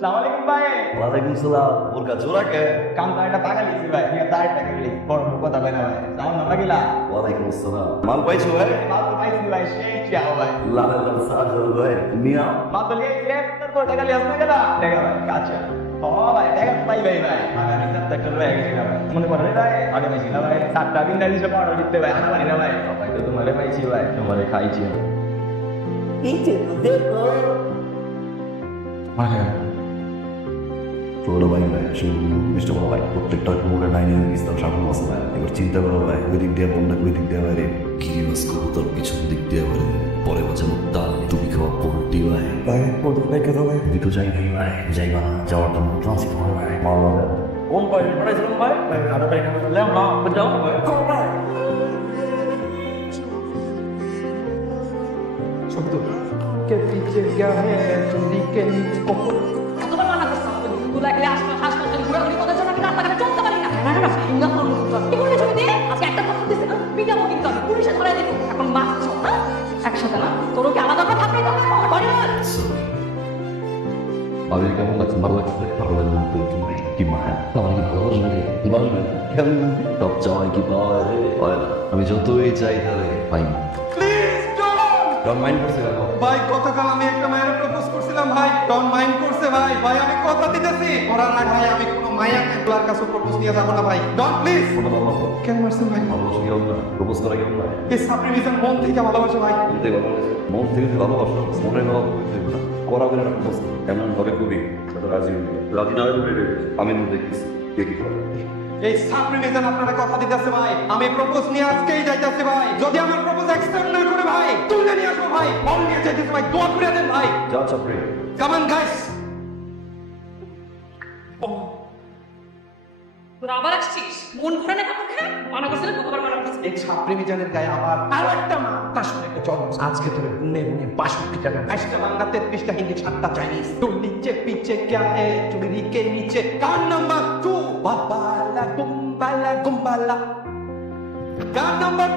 সালামালাইকুম ভাই। ওয়ালাইকুম সালাম। ওর কাছে ওরা কে? কাম তো একটা টাকা লিখছি ভাই, ঠিক আছে তার টাকা লিখ, বড় কথা ভাই না ভাই। সালাম না লাগিলা। ওয়ালাইকুম আসসালাম। মাল পাইছো ভাই? মাল তো পাইছি ভাই, সেই চাও ভাই। লাল লাল সাজল ভাই মিয়া। মাল তো লিখছি, তারপর টাকা লিখছ না গেলা। টাকা ভাই কাছে। ও ভাই টাকা পাই ভাই ভাই। আমি তো একটা লয়ে গেছি না ভাই। মনে পড়ে ভাই, আগে পাইছি না ভাই। 7টা দিন দাঁড়িয়ে সব অর্ডার দিতে ভাই, আনা পারি না ভাই। ভাই তো তোমারে পাইছি ভাই, তোমারে খাইছি। ইচ্ছে তো দেখো। মানে ছোট ভাই ভাই মিস্টার বড় ভাই প্রত্যেকটা মোড়ে নাইনে ইসলাম সামনে বসে ভাই। এবার চিন্তা করো ভাই, ওই দিক দিয়ে বন্ধা ওই দিক দিয়ে বাইরে গিরি মাছ করো তোর পিছন দিক দিয়ে বাইরে পরে বাজানো ডাল তুমি খাওয়া পোল্ট্রি ভাই। ভাই পোল্ট্রি ভাই কেন ভাই? তুমি তো যাই ভাই ভাই যাইবা না, যাওয়ার জন্য ট্রান্সফার হবে ভাই। মারবা কোন ভাই পাঠাইছিলাম ভাই? ভাই আরো ভাই কেন বললাম না যাও ভাই কোন ভাই? শব্দ কে পিছে গয়া হে চুরি কে নিচে কখন কতবার মানা করছো তুই লাগলে হাসপাতালে ঘোরাঘুরি করার জন্য আমি রাস্তাঘাটে চলতে পারি না। না না না ইংলা ফোন করতে কি বলে ছবি দিয়ে আজকে একটা কথা দিছে না পিটাবো কিন্তু আমি পুলিশে ধরে দিব। এখন মারছো না একসাথে না তোরও কি আলাদা কথা থাকবে তো বল আমি কেমন লাগছে? ভালো লাগছে? ভালো লাগছে তো তুমি কি মায়া আমার কি ভালোবাসবে ভালোবাসবে কেমন টপ চাওয়াই কি পাওয়া যায়? হয় না। আমি যতই চাই তাহলে পাই না। প্লিজ ডন মাইন্ড করছে কেন? ভাই গতকাল আমি একটা মায়ের প্রপোজ করছিলাম ভাই, ডন মাইন্ড করছে ভাই। ভাই আমি কথা দিতেছি করার না ভাই, আমি কোনো মায়াকে তোর কাছে প্রপোজ নিয়ে যাবো না ভাই। ডন প্লিজ। কোনো ভালো কেন মারছেন ভাই? ভালোবাসা কেমন না? প্রপোজ করা কেমন না? এই সাপ্রি মিশন মন থেকে ভালোবাসে ভাই। মন থেকে ভালোবাসা মন থেকে যদি ভালোবাসা মনের ভাব না করা বলে না প্রপোজ এমন ভাবে করি সেটা রাজি হইবে। রাজি না হইলে আমি দেখতেছি কে কি করে। এই সাপ্রি মিশন আপনারা কথা দিতেছে ভাই, আমি প্রপোজ নিয়ে আজকেই যাইতেছি ভাই। যদি আমার প্রপোজ অ্যাকসেপ্ট না করে ভাই তুলে নিয়ে আসবো ভাই, বল নিয়ে যাইতেছি ভাই, দোয়া করে দেন ভাই। যা চাপড়ে কাম অন গাইস। তোরা আবার আসছিস মন ভরে না কাপড় খেয়ে মানা করছিস কতবার মানা করছিস। এই সাপ্রি মিশনের গায়ে আবার আরো একটা মাত্রা শুনে জন্ম। আজকে তোরে গুনে গুনে 62 টাকা, 22টা বাংলা, 33টা হিন্দি, 7টা চাইনিজ। তো নিচে পিছে क्या है चुनरी के नीचे। गान नंबर 2 बाबाला गुम्बाला। गान नंबर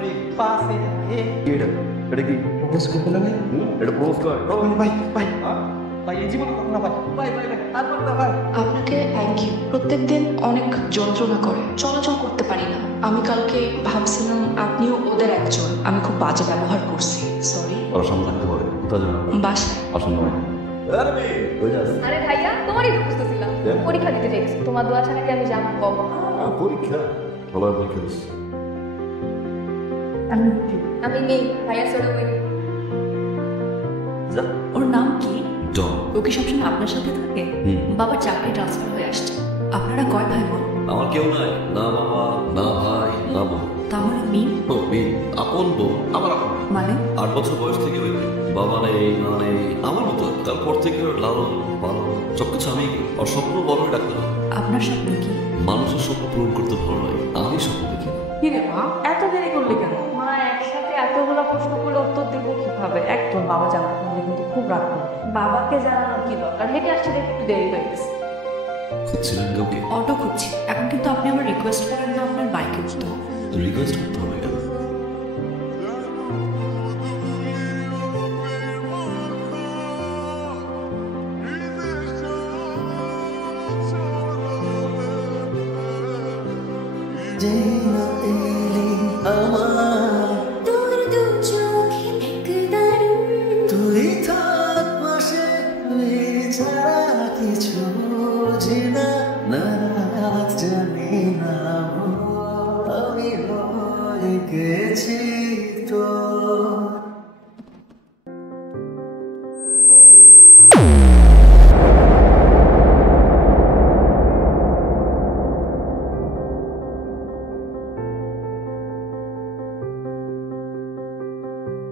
3 पासे है। এটা কি প্রপোজ করতে লাগে এটা প্রপোজ কর ভাই ভাই ভাই এই জীবনে করতে না ভাই ভাই ভাই ভাই আর করতে না ভাই। আপনাকে থ্যাংক ইউ। প্রত্যেকদিন অনেক যন্ত্রণা করে, চলাচল করতে পারি না। আমি কালকে ভাবছিলাম আপনিও ওদের একজন। আমি খুব বাজে ব্যবহার করছি, সরি। ওরা সামনে থাকতে পারে কোথাও যেন বাসায় আসন্ন আরে ভাইয়া তোমারই তো বুঝতেছিলাম পরীক্ষা দিতে যাচ্ছি, তোমার দোয়া ছাড়া কি আমি জানবো কব? পরীক্ষা ভালো পরীক্ষা দিস। আমি নেই ভাইয়া ছোট বই। যা ওর নাম কি? ডন। ও কি সবসময় আপনার সাথে থাকে? বাবার চাকরি ট্রান্সফার হয়ে আসছে। আপনারা কয় ভাই বোন? আমার কেউ নাই, না বাবা না ভাই না বোন। তাহলে মিম ও মেয়ে আপন বোন আমার আপন। মানে 8 বছর বয়স থেকে ওই বাবা নেই মা নেই আমার মতো। তারপর থেকে ওর লালন পালন সবকিছু আমি করি। ওর স্বপ্ন বড়ই ডাক্তার। আপনার স্বপ্ন কি? মানুষের স্বপ্ন পূরণ করতে ভালো লাগে, আমি স্বপ্ন দেখি। কি রে মা এত দেরি করলি কেন? মা একসাথে এতগুলো প্রশ্ন করলে উত্তর দেবো কিভাবে? একদম বাবা জানাতে হলে কিন্তু খুব রাগ করে। বাবাকে জানানোর কি দরকার? হেঁটে আসছে দেখে একটু দেরি হয়ে গেছে। খুঁজছিলেন কাউকে? অটো খুঁজছি। এখন কিন্তু আপনি আমার রিকোয়েস্ট করেন না আপনার বাইকে উঠতে। রিকোয়েস্ট করতে হবে কেন? তুই থাক পাশে ছাড়া কিছু বুঝি না, না রাত জানি না আমি হয়ে গেছি তো।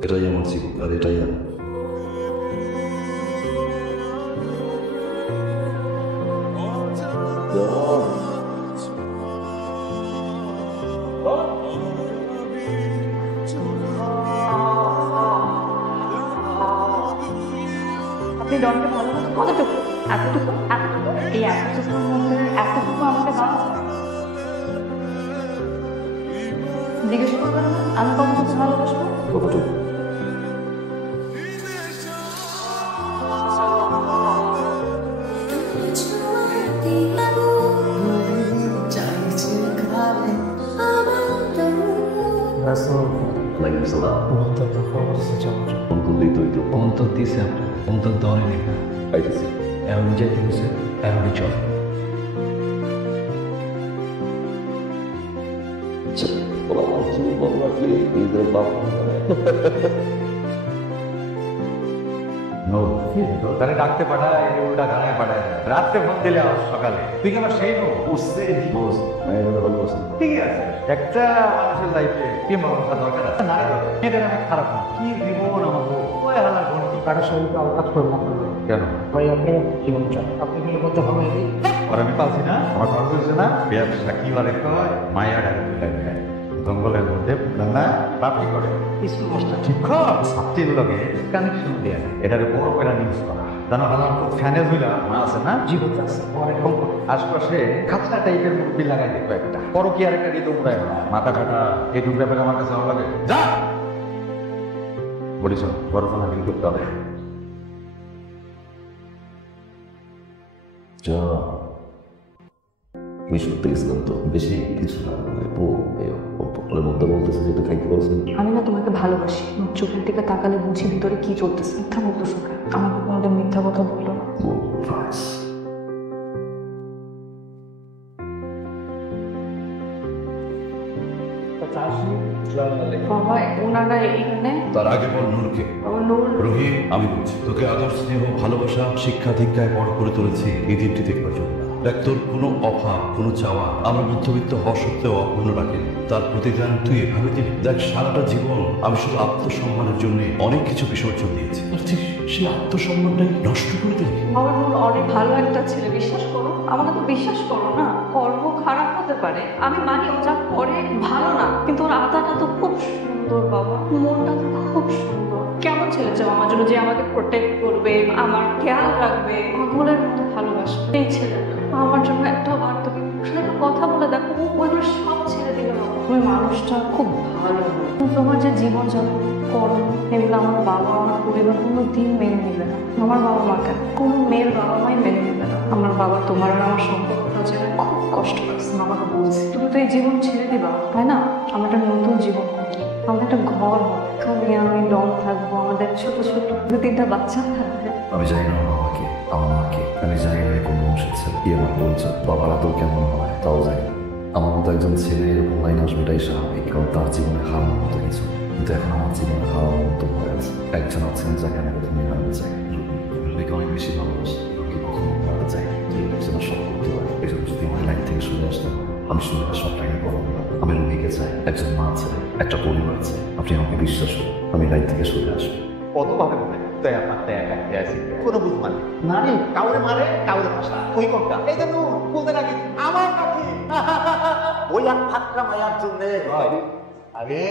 এটাই আমার জীবন আর এটাই আমি। আপনি ডনকে ভালোবাসেন কতটুকু? এতটুকু এতটুকু এই এতটুকুর মধ্যে এতটুকু আমাকে ভালো জিজ্ঞেস করবেন না আমি কতটুকু ভালোবাসবো? কতটুকু? কইছে আপনার অন্তর দরে নেই আইতেছি এমন যাইতে গেছে এমনই চল তাহলে ডাকতে পাঠায় উল্টা গানায় পাঠায় রাত্রে ফোন দিলে আজ সকালে তুই কি আমার সেই ঠিক আছে একটা মানুষের লাইফে কি মরণটা দরকার আছে না এদের আমি খারাপ না কি জীবন আমার ওই হালার ঘন্টি কারোর সঙ্গে আওতাজ করবো কেন ভাই আপনি জীবন চান আপনি গেলে করতে হবে আর আমি পাচ্ছি না আমার খরচ হয়েছে না ব্যবসা কি বারে কয় মায়া ডাকে জঙ্গলের মধ্যে না বাপি করে স্কুল মাস্টার শিক্ষক ছাত্রীর লগে কানেকশন দেয়া এটারে বড় করে নিউজ করা জানো আমার খুব ফ্যানের হইলা মা আছে না জীবন আছে অনেক কম আশপাশে খাতলা টাইপের মুরগি লাগাই দেখবো একটা বড় কি আর একটা দিয়ে তোমরা মাথা কাটা এই দুটো ব্যাপারে আমার কাছে ভালো লাগে যা বলিস বড় ফোন হাবিল করতে হবে যা আমি শুনতে গেছিলাম তো বেশি কিছু না মধ্যে বলতেছে যেটা খাইতে পারছেন আমি না তোমাকে ভালোবাসি চোখের দিকে তাকালে বুঝি ভিতরে কি চলতেছে মিথ্যা বলতেছো কেন আমাকে কোনোদিন মিথ্যা কথা বললো না বাবা ওনারা এখানে তার আগে বল নূরকে আমার নূর রহিম আমি বলছি তোকে আদর স্নেহ ভালোবাসা শিক্ষা দীক্ষায় বড় করে তুলেছি এই দিনটি দেখবার জন্য দেখ তোর কোনো অভাব কোনো চাওয়া আমরা মধ্যবিত্ত হওয়া সত্ত্বেও অপূর্ণ রাখিনি তার প্রতিদান তুই এভাবে দিবি দেখ সারাটা জীবন আমি শুধু আত্মসম্মানের জন্য অনেক কিছু বিসর্জন দিয়েছি আর তুই সেই আত্মসম্মানটাই নষ্ট করে দিলি আমার নূর অনেক ভালো একটা ছেলে বিশ্বাস করো আমাকে তো বিশ্বাস করো না কর্ম খারাপ হতে পারে আমি মানি ও যা করে ভালো না কিন্তু ওর আত্মাটা তো খুব সুন্দর বাবা মনটা তো খুব সুন্দর কেমন ছেলে চাও আমার জন্য যে আমাকে প্রোটেক্ট করবে আমার খেয়াল রাখবে পাগলের মতো ভালোবাসবে এই ছেলেটা আমার জন্য একটা বার তুমি সাথে একটা কথা বলে দেখো ও ওইগুলো সব ছেড়ে দিল তুমি মানুষটা খুব ভালো তোমার যে জীবন যাপন করো এগুলো আমার বাবা আমার পরিবার কোনো দিন মেনে নেবে না আমার বাবা মা কেন কোনো মেয়ের বাবা মাই মেনে নেবে না আমার বাবা তোমার আর আমার সম্পর্কটা জেনে খুব কষ্ট লাগছে আমাকে বলছে তুমি তো এই জীবন ছেড়ে দিবা তাই না আমার একটা নতুন জীবন আমাদের একটা ঘর হবে তুমি আমি ডন থাকবো আমাদের ছোট ছোট 2-3টা বাচ্চা থাকবে আমি জানি না বাবাকে আমার মাকে আমি জানি না কোন বংশের ছেলে কি আমার পরিচয় বাবারা তো কেমন হয় তাও জানি আমার মতো একজন ছেলে এরকম লাইন আসবে এটাই স্বাভাবিক কারণ তার জীবনে হারানোর মতো কিছু কিন্তু এখন আমার জীবনে হারানোর মতো হয়ে আছে একজন আছেন যাকে আমি প্রথমে হারাতে চাই রুবিকে অনেক বেশি ভালোবাসি রুবি কখনো হারাতে চাই একজন সব করতে পারে একজন যদি আমার লাইন থেকে সরে আসতে পারে আমি শুনে সবটাকে বড় আমি রুবিকে চাই একজন মা আছে একটা পরিবার আছে আপনি আমাকে বিশ্বাস করুন আমি লাইন থেকে সরে আসবো কতভাবে বলে তাই আমার দেখাতে আসি কোনো বুঝমান নারী কাউরে মারে কাউরে ভাষা ওই কোনটা এই যে নূর বলতে নাকি আমার পাখি ওই এক ফাটরা মায়ার জন্যে আরে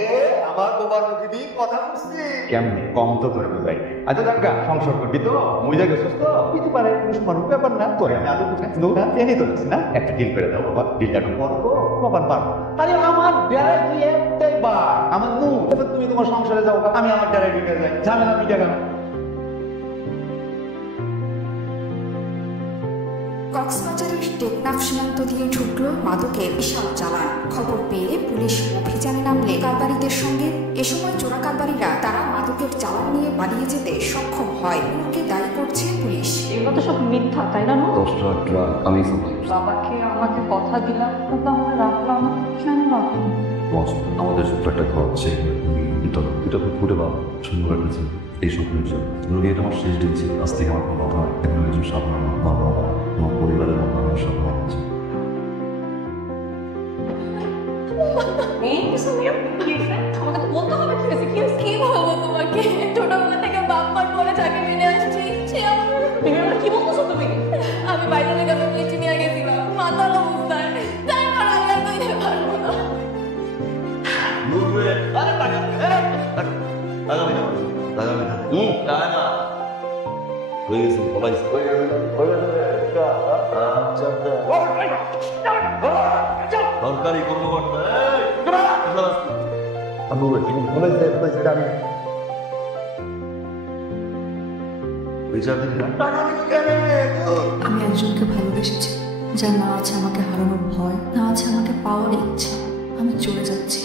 আমার বাবার মুখে দিয়ে কথা বলছি কেমনে কম তো করবে ভাই আচ্ছা দেখা সংসার করবি তো মজা গেছিস তো কিছু পারে পুরুষ মানুষ ব্যাপার না তোরে আমি আদৌ তোকে নৌকা এনে তো না একটা ডিল করে দাও বাবা ডিলটা করবো বাবার পারবো তাহলে আমার বেড়ায় তুই একটাই বার আমার নূর এবার তুমি তোমার সংসারে যাও আমি আমার বেড়ায় ঢুকে যাই ঝামেলা মিটে গেল কক্সবাজারের টেকনাফ সীমান্ত দিয়ে ঢুকলো মাদকের বিশাল চালান খবর পেয়ে পুলিশ অভিযানে নামলে কারবারিদের সঙ্গে এ সময় চোরা কারবারিরা তারা মাদকের চালান নিয়ে পালিয়ে যেতে সক্ষম হয় ওকে দায়ী করছে পুলিশ এগুলো তো সব মিথ্যা তাই না 10টা ট্রাক আমি বাবাকে আমাকে কথা দিলাম কিন্তু আমরা রাখলাম কেন রাখলাম আমাদের ছোট্ট একটা ঘর আছে এটা ঘুরে বা সুন্দর একটা ছিল এই স্বপ্নের জন্য রোগী এটা আমার শেষ দিন ছিল আজ থেকে আমার কোনো কথা হয় এখন একজন সাধারণ বাবা আমার পরিবারের মতো আমার সাধারণ আছে আমাকে তো বলতে হবে ঠিক আছে কি বলবো তোমাকে ছোটবেলা থেকে বাপ্পার পরে চাকরি মেনে আসছি সে আমার কি বলছো তুমি আমি বাইরে থেকে মিষ্টি নিয়ে গেছিলাম মাতাল অবস্থায় তাই আর আমি আর কইতে পারবো না সরকারি কর্মকর্তা আমি একজনকে ভালোবেসেছি যার না আছে আমাকে হারানোর ভয় না আছে আমাকে পাওয়ার ইচ্ছা আমি চলে যাচ্ছি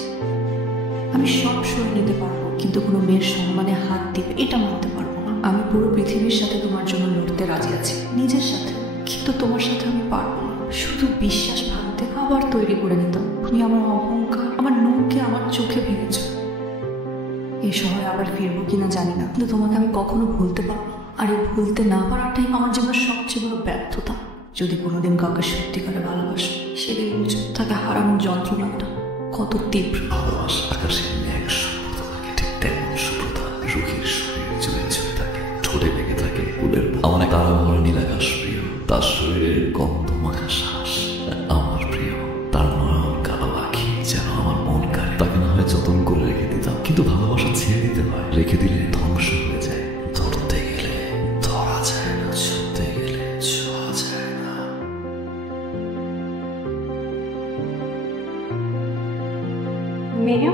আমি সব সরে নিতে পারবো কিন্তু কোনো মেয়ের সম্মানে হাত দিবে এটা মানতে পারবো না আমি পুরো পৃথিবীর সাথে তোমার জন্য লড়তে রাজি আছি, নিজের সাথে। কিন্তু তোমার সাথে আমি পারবো না। শুধু বিশ্বাস ভাঙতে আবার তৈরি করে নিতাম। তুমি আমার অহংকার, আমার নূরকে আমার চোখে ভেঙেছ। এই শহরে আবার ফিরবো কিনা জানি না, কিন্তু তোমাকে আমি কখনো ভুলতে পারবো না। আর এই ভুলতে না পারাটাই আমার জীবনের সবচেয়ে বড় ব্যর্থতা। যদি কোনোদিন কাউকে সত্যিকারে ভালোবাসো, সেদিন বুঝে তাকে হারানোর যন্ত্রণাটা কত তীব্র। ভালোবাসা আকাশের ন্যাক সুব্রত থাকে, ঠিক তেমন সুব্রতা রুখির শরীর জুড়ে ছুঁয়ে থাকে, ঠোঁটে লেগে থাকে ফুলের। আমার এক তারা ভরা নীলাকাশ প্রিয়, তার শরীরের গন্ধ মাখা শ্বাস আমার প্রিয়। তার নয়ন কালো আঁখি যেন আমার মন কাড়ে। তাকে না হয় যতন করে রেখে দিতাম, কিন্তু ভালোবাসা ছেড়ে দিতে হয়। রেখে দিলে ধ্বংস হয়ে যায়। ধরতে গেলে ধরা যায় না, ছুঁতে গেলে ছোঁয়া যায় না। মেয়ে,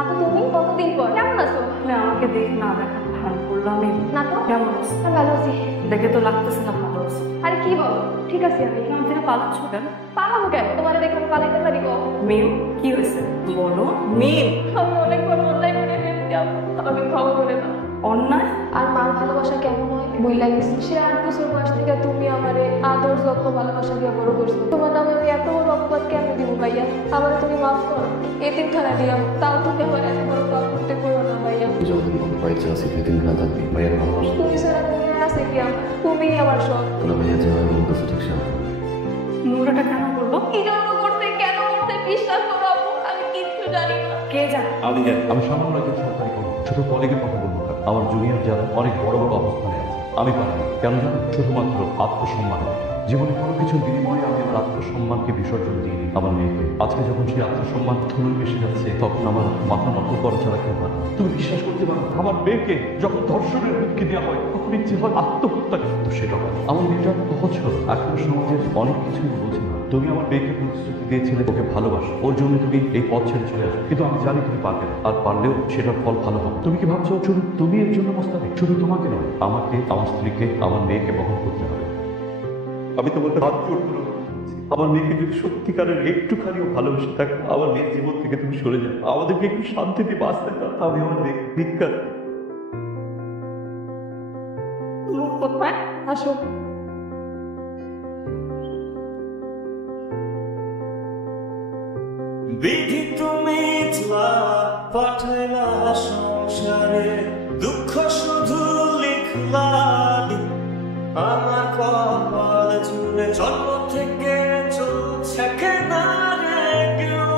আপু তুমি কতদিন পর কেমন আছো? তুমি আমাকে দেখ না দেখা ভালো করলাম। না তো কেমন আছো? ভালো আছি। দেখে তো লাগতেছে না ভালো আছো। আরে কি বলো, ঠিক আছে আমি। তুমি থেকে পালাচ্ছ কেন? পালাবো কেন? তোমার দেখে আমি পালাইতে পারি গো? মেয়ে, কি হয়েছে বলো। মেয়ে, আমি অনেক বড় অন্যায় করে ফেলছি আপু, আমাকে ক্ষমা করে দাও। অন্যায়? আর মার ভালোবাসা কেমন হয় বইলা গেছি। সে 8 বছর বয়স থেকে তুমি আমারে আদর যত্ন ভালোবাসা দিয়ে বড় করছো। তোমার নামে আমি এত বড় অপবাদ কেন দিব ভাইয়া? আমার তুমি মাফ করো। এতিমখানা দিলাম, তাও তুমি আমার এত বড় পাপ করতে করো না ভাইয়া। যতদিন আমার বাইচে আছি সেদিন না থাকবি ভাইয়ের ভালোবাসা। তুমি ছাড়া দুনিয়া আছে কি আমার? তুমিই আমার সব। তোরা ভাইয়া যেভাবে বলতেছে ঠিক সেভাবে। নোরাটা কেন বললো? কি জন্য করতে, কেন করতে বিশ্বাস করো আপু, আমি কিচ্ছু জানি না। কে জানে? আমি জানি। আমি সামান্য একজন সরকারি কর্মী, ছোট কলিগের কথা বলবো না। আমার জুনিয়র যারা অনেক বড় বড় অবস্থানে আছে, আমি পারি না। কেন জানো? শুধুমাত্র আত্মসম্মান। জীবনে কোনো কিছুর বিনিময়ে আমি আমার আত্মসম্মানকে বিসর্জন দিইনি আমার মেয়েকে। আজকে যখন সেই আত্মসম্মান ধুলোয় মিশে যাচ্ছে, তখন আমার মাথা নত করা ছাড়া কেউ পারে না। তুমি বিশ্বাস করতে পারো, আমার মেয়েকে যখন ধর্ষণের হুমকি দেওয়া হয়, তখন ইচ্ছে হয় আত্মহত্যা। কিন্তু সেটা হয় আমার মেয়েটা সহজ হল। এখন সমাজের অনেক কিছুই বোঝে না। তুমি আমার মেয়েকে প্রতিশ্রুতি দিয়েছিলে ওকে ভালোবাসো, ওর জন্য তুমি এই পথ ছেড়ে চলে আসো। কিন্তু আমি জানি তুমি পারবে না, আর পারলেও সেটার ফল ভালো হবে। তুমি কি ভাবছো শুধু তুমি এর জন্য মোস্তাফিক? শুধু তোমাকে নয়, আমাকে, আমার স্ত্রীকে, আমার মেয়েকে বহন করতে হবে। আমি তোমাকে হাত জোড় করে বলছি, আমার মেয়েকে যদি সত্যিকারের একটুখানিও ভালোবেসে থাকো, আমার মেয়ের জীবন থেকে তুমি সরে যাও। আমাদেরকে একটু শান্তিতে বাঁচতে দাও। আমি আমার মেয়ে ভিক্ষা কোথায় আসো। বিধি তুমি পাঠাইলা সংসারে, দুঃখ শুধু লিখলা আমার কপাল জুড়ে। জন্ম থেকে চলছে না রে কেউ,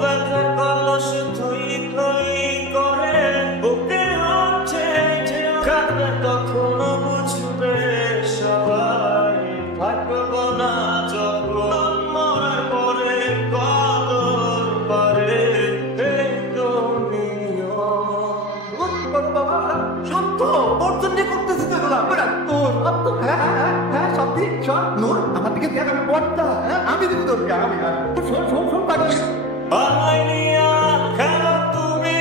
ব্যথার কলস থই থই করে বুকে ওঠে ঢেউ। কাঁদবে তখন বুঝবে সবাই, থাকব না যখন মরার পরে কদর পারে এই দুনিয়া। বাবা শান্ত, ওর জন্য করতেছি তো এগুলা। তোর হ্যাঁ সব ঠিক সব নূর আমার দিকে দেখ, আমি পড়তা। আমি দিব তোকে, আমি শোন শোন শোন পাগল। আমায় নিয়া কেন তুমি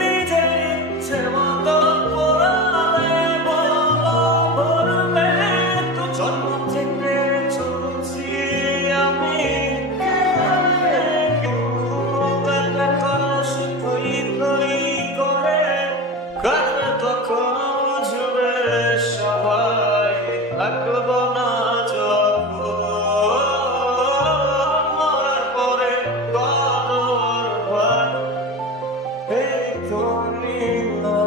নিজে ইচ্ছে মতো পড়ালে বলো বলবে তো? জন্ম থেকে চলছি আমি, ব্যথা কলস থই থই করে কাঁদবে তখন বুঝবে সবাই, থাকব না যখন মরার পরে কদর হয় এই দুনিয়া।